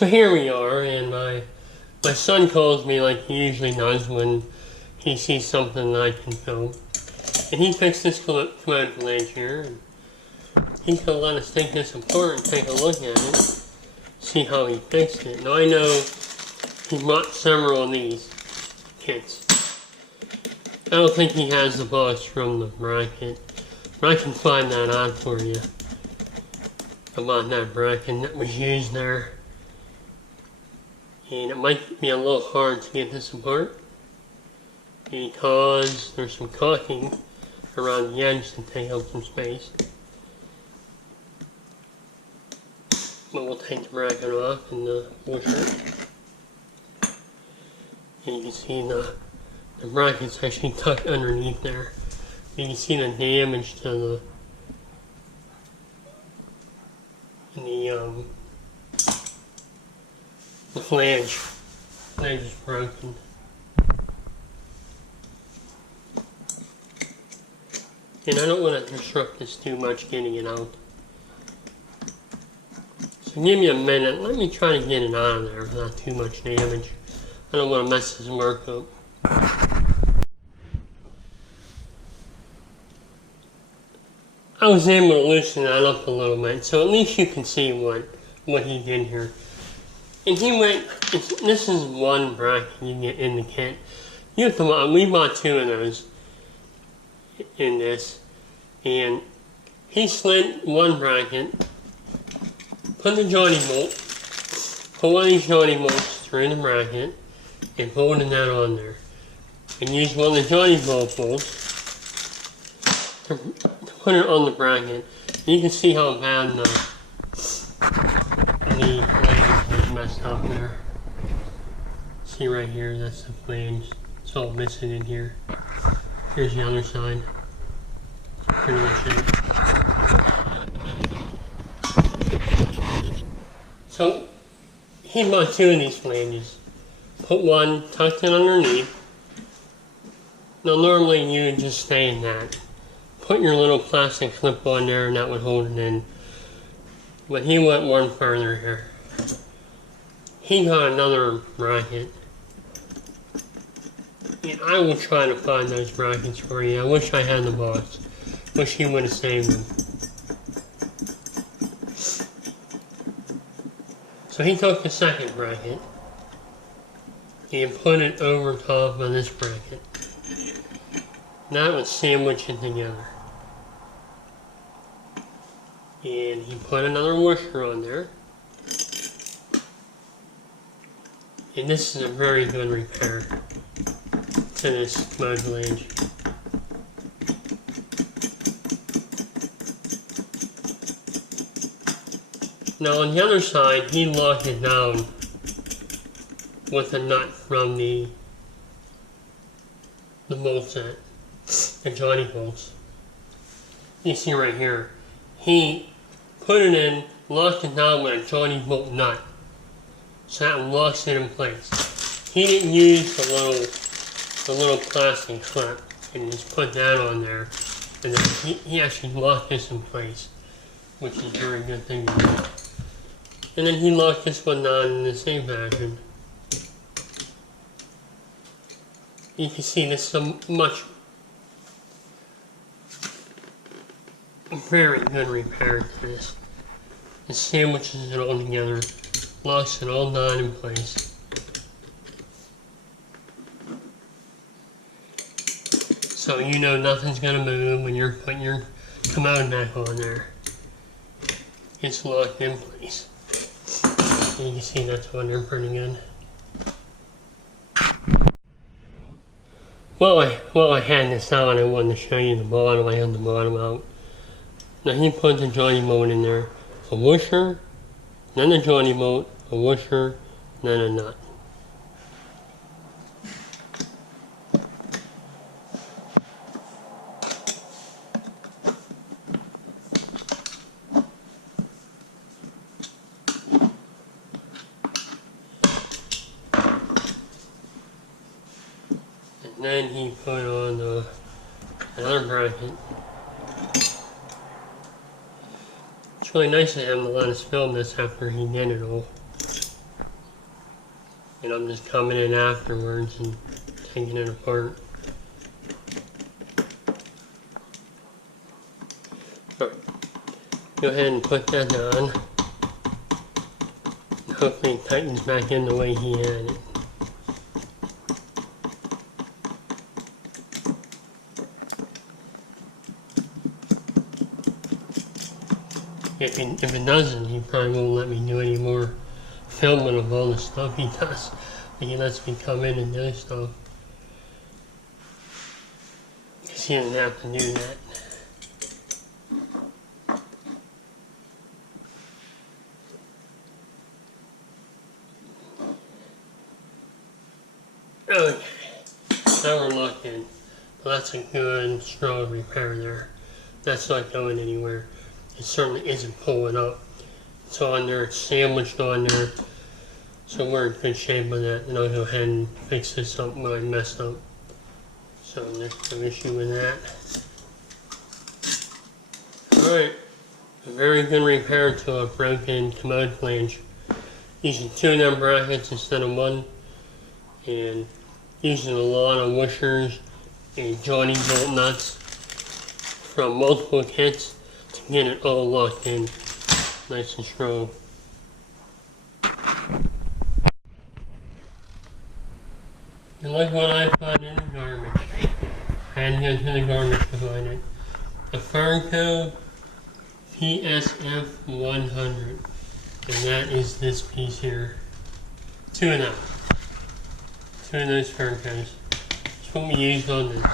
So here we are, and my son calls me like he usually does when he sees something that I can film. And he fixed this commode flange here, and he's going to let us take this apart and take a look at it, see how he fixed it. Now I know he bought several of these kits. I don't think he has the box from the bracket, but I can find that out for you about that bracket that was used there. And it might be a little hard to get this apart because there's some caulking around the edge to take up some space. But we'll take the bracket off and the washer. And you can see the bracket's actually tucked underneath there. You can see the damage to the flange. Flange is broken. And I don't want to disrupt this too much getting it out. So give me a minute. Let me try to get it out of there without too much damage. I don't want to mess this work up. I was able to loosen that up a little bit, so at least you can see what he did here. And he went, this is one bracket you get in the kit. You have to, we bought 2 of those in this, and he slid one bracket, put the joining bolt, put one of these joining bolts through the bracket, and bolted that on there. And used one of the joining bolt bolts to put it on the bracket. You can see how bad the flange is messed up there. See right here, that's the flange. It's all missing in here. Here's the other side. Pretty much it. So he bought 2 of these flanges. Put one tucked in underneath. Now normally you would just stay in that. Put your little plastic clip on there and that would hold it in. But he went one further here. He got another bracket. And I will try to find those brackets for you. I wish I had the box. Wish he would have saved them. So he took the second bracket and put it over top of this bracket. That would sandwich it together. And he put another washer on there. And this is a very good repair to this commode flange. Now on the other side, he locked it down with a nut from the bolt set, the joining bolts. You see right here, he put it in, locked it down with a joining bolt nut, so that locks it in place. He didn't use the little plastic clip and just put that on there, and then he actually locked this in place, which is a very good thing to do. And then he locked this one down in the same fashion. You can see this is a very good repair to this. It sandwiches it all together, locks it all down in place. So you know nothing's gonna move when you're putting your commode back on there. It's locked in place. You can see that's on there pretty good. Well, I had this out, I wanted to show you the bottom. I had the bottom out. Now he put the joining bolt in there, a washer, then the joining bolt, a washer, then a nut. And then he put on another bracket. It's really nice of him to let us film this after he did it all. and I'm just coming in afterwards and taking it apart. Right. Go ahead and put that on. Hopefully it tightens back in the way he had it. If it doesn't, he probably won't let me do any more filming of all the stuff he does. But he lets me come in and do stuff. Because he doesn't have to do that. Okay, now we're locked in. Well, that's a good, strong repair there. That's not going anywhere. It certainly isn't pulling up. It's on there, it's sandwiched on there. So we're in good shape with that. And I'll go ahead and fix this up when I messed up. So there's no issue with that. Alright, a very good repair to a broken commode flange. Using 2 of them brackets instead of 1. And using a lot of washers and joining bolt nuts from multiple kits to get it all locked in nice and strong. And look what I found in the garbage. I had to go to the garbage to find it. A fernco PSF 100. And that is this piece here. 2 of them. 2 of those fernco's. That's what we used on this.